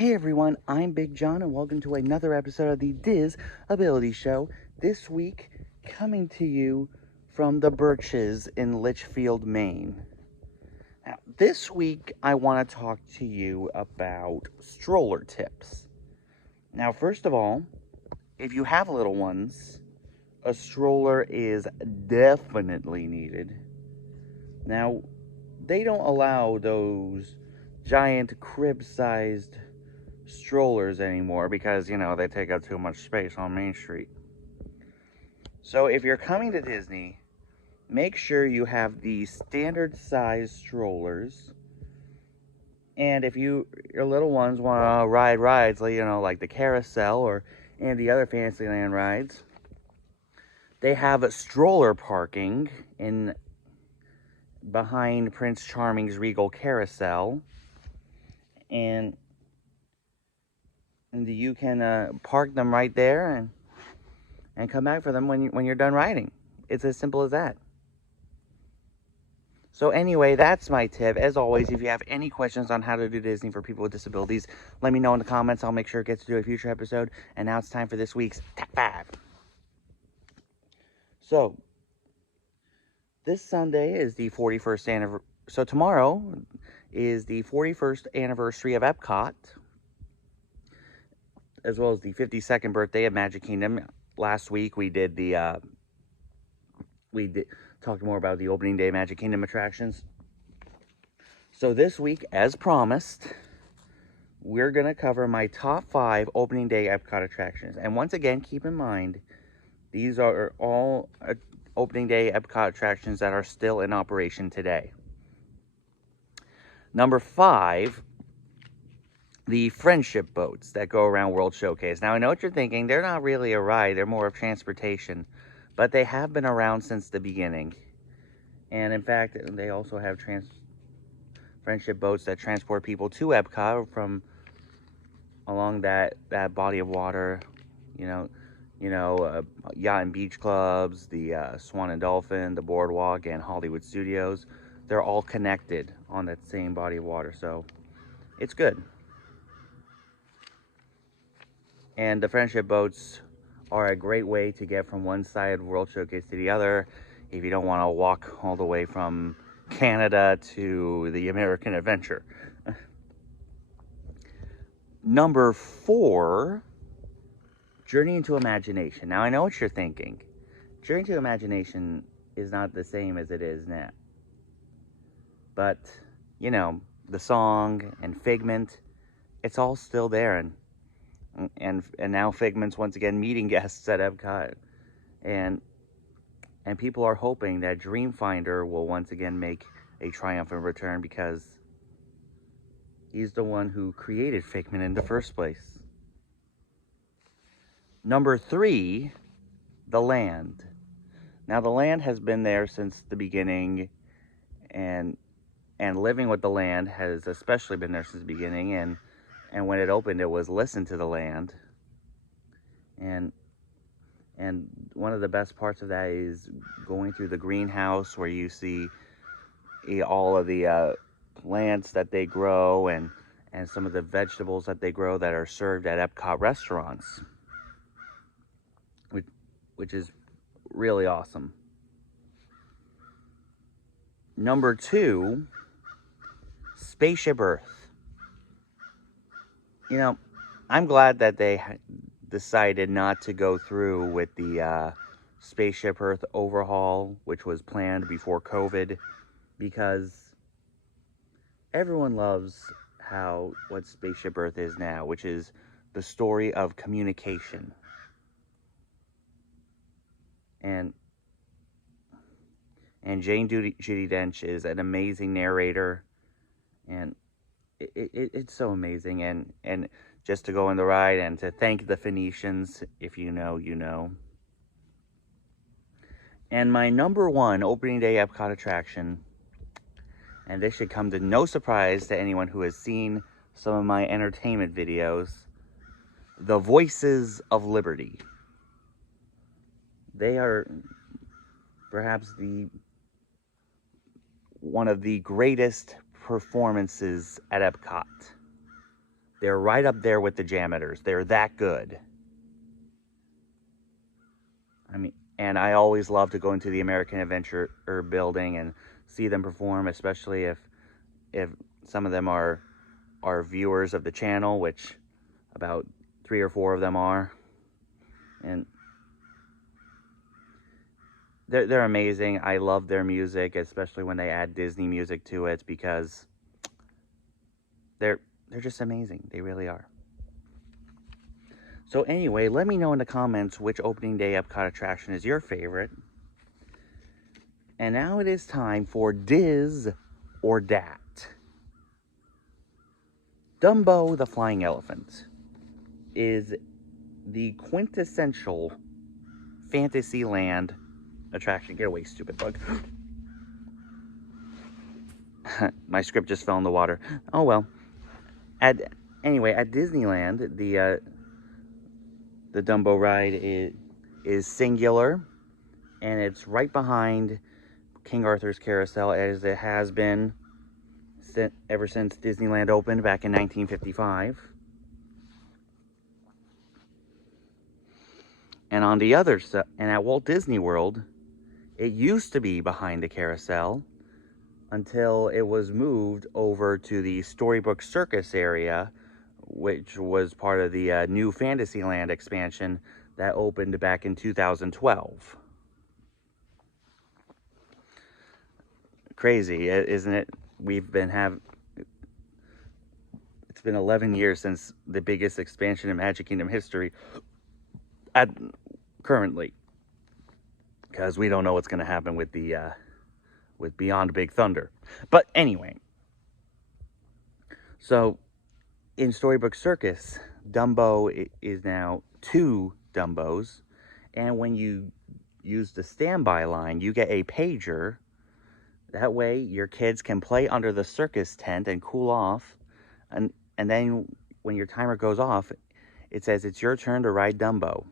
Hey everyone, I'm Big John and welcome to another episode of the DIS Ability Show. This week, coming to you from the Birches in Litchfield, Maine. Now, this week I want to talk to you about stroller tips. Now, first of all, if you have little ones, a stroller is definitely needed. Now, they don't allow those giant crib-sized strollers anymore because, they take up too much space on Main Street. So if you're coming to Disney, make sure you have the standard size strollers. And if your little ones want to ride rides, like the carousel or any of the other Fantasyland rides, they have a stroller parking in behind Prince Charming's Regal Carousel, and you can park them right there and come back for them when you're done riding. It's as simple as that. So anyway, that's my tip. As always, if you have any questions on how to do Disney for people with disabilities, let me know in the comments. I'll make sure it gets to do a future episode. And now it's time for this week's Top 5. So, this Sunday is the 41st anniversary. So tomorrow is the 41st anniversary of Epcot, as well as the 52nd birthday of Magic Kingdom. Last week we did talked more about the opening day Magic Kingdom attractions. So this week, as promised, we're going to cover my top 5 opening day Epcot attractions. And once again, keep in mind, these are all opening day Epcot attractions that are still in operation today. Number 5, the friendship boats that go around World Showcase. Now, I know what you're thinking. They're not really a ride. They're more of transportation. But they have been around since the beginning. And in fact, they also have friendship boats that transport people to Epcot from along that body of water. Yacht and beach clubs, the Swan and Dolphin, the Boardwalk, and Hollywood Studios. They're all connected on that same body of water. So it's good. And the friendship boats are a great way to get from one side of World Showcase to the other if you don't want to walk all the way from Canada to the American Adventure. Number 4, Journey into Imagination. Now, I know what you're thinking. Journey to Imagination is not the same as it is now. But, the song and Figment, it's all still there. And now Figment's once again meeting guests at Epcot. And people are hoping that Dreamfinder will once again make a triumphant return because he's the one who created Figment in the first place. Number 3, the Land. Now, the Land has been there since the beginning, and Living with the Land has especially been there since the beginning, and when it opened, it was Listen to the Land. And one of the best parts of that is going through the greenhouse where you see all of the plants that they grow and some of the vegetables that they grow that are served at Epcot restaurants, which is really awesome. Number 2, Spaceship Earth. I'm glad that they decided not to go through with the Spaceship Earth overhaul, which was planned before COVID, because everyone loves what Spaceship Earth is now, which is the story of communication. And Jane Judi Dench is an amazing narrator, and it's so amazing. And just to go on the ride and to thank the Phoenicians, if you know, you know. And my number 1 opening day Epcot attraction, and this should come to no surprise to anyone who has seen some of my entertainment videos, the Voices of Liberty. They are perhaps one of the greatest performances at Epcot. They're right up there with the JAMMitors. They're that good. I mean, and I always love to go into the American Adventure building and see them perform, especially if some of them are viewers of the channel, which about 3 or 4 of them are. And they're amazing. I love their music, especially when they add Disney music to it, because they're just amazing. They really are. So anyway, let me know in the comments which opening day Epcot attraction is your favorite. And now it is time for DIS or DAT. Dumbo the Flying Elephant is the quintessential Fantasyland attraction. Get away, stupid bug. My script just fell in the water. Oh well. Anyway, at Disneyland, the Dumbo ride is singular, and it's right behind King Arthur's Carousel, as it has been ever since Disneyland opened back in 1955. And on the other side, and at Walt Disney World, it used to be behind the carousel until it was moved over to the Storybook Circus area, which was part of the new Fantasyland expansion that opened back in 2012. Crazy, isn't it? It's been 11 years since the biggest expansion in Magic Kingdom history currently, because we don't know what's going to happen with with Beyond Big Thunder. But anyway, so in Storybook Circus, Dumbo is now 2 Dumbos, and when you use the standby line, you get a pager. That way your kids can play under the circus tent and cool off, and then when your timer goes off, it says it's your turn to ride Dumbo.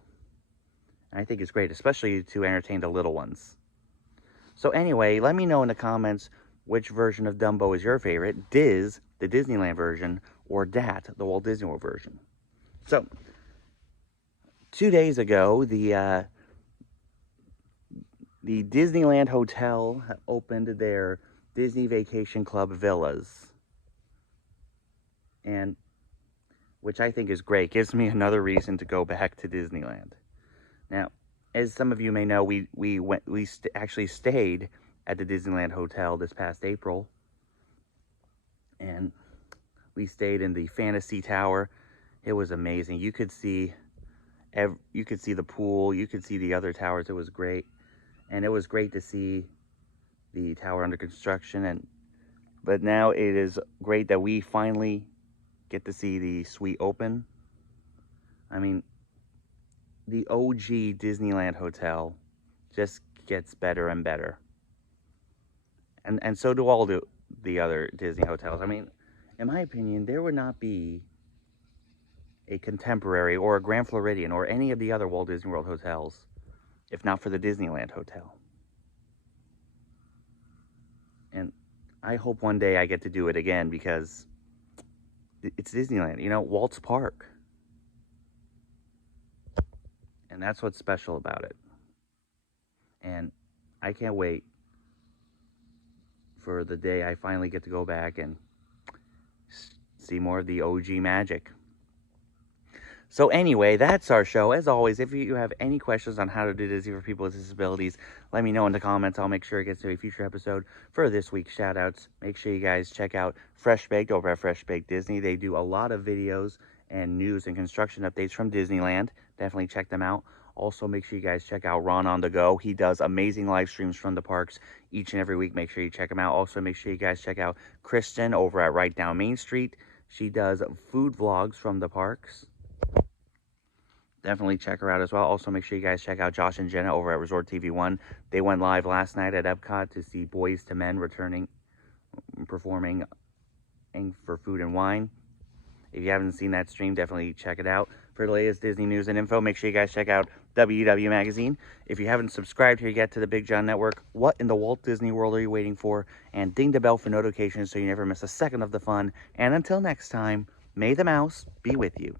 And I think it's great, especially to entertain the little ones. So anyway, let me know in the comments which version of Dumbo is your favorite, DIS, the Disneyland version, or DAT, the Walt Disney World version. So, 2 days ago, the Disneyland Hotel opened their Disney Vacation Club villas, and which I think is great. Gives me another reason to go back to Disneyland. Now, as some of you may know, we actually stayed at the Disneyland Hotel this past April, and we stayed in the Fantasy Tower. It was amazing. You could see the pool, you could see the other towers. It was great, and it was great to see the tower under construction. But now it is great that we finally get to see the suite open. I mean, the OG Disneyland Hotel just gets better and better. And so do all the other Disney hotels. I mean, in my opinion, there would not be a Contemporary or a Grand Floridian or any of the other Walt Disney World hotels if not for the Disneyland Hotel. And I hope one day I get to do it again, because it's Disneyland, you know, Walt's Park. And that's what's special about it. And I can't wait for the day I finally get to go back and see more of the OG magic. So anyway, that's our show. As always, if you have any questions on how to do Disney for people with disabilities, let me know in the comments. I'll make sure it gets to a future episode. For this week's shoutouts, make sure you guys check out Fresh Baked over at Fresh Baked Disney. They do a lot of videos and news and construction updates from Disneyland. Definitely check them out. Also, make sure you guys check out Ron on the Go. He does amazing live streams from the parks each and every week. Make sure you check him out. Also, make sure you guys check out Kristen over at Right Down Main Street. She does food vlogs from the parks. Definitely check her out as well. Also, make sure you guys check out Josh and Jenna over at Resort TV 1. They went live last night at Epcot to see Boys to Men performing for Food and Wine. If you haven't seen that stream, definitely check it out. For the latest Disney news and info, make sure you guys check out WW Magazine. If you haven't subscribed here yet to the Big John Network, what in the Walt Disney World are you waiting for? And ding the bell for notifications so you never miss a second of the fun. And until next time, May the mouse be with you.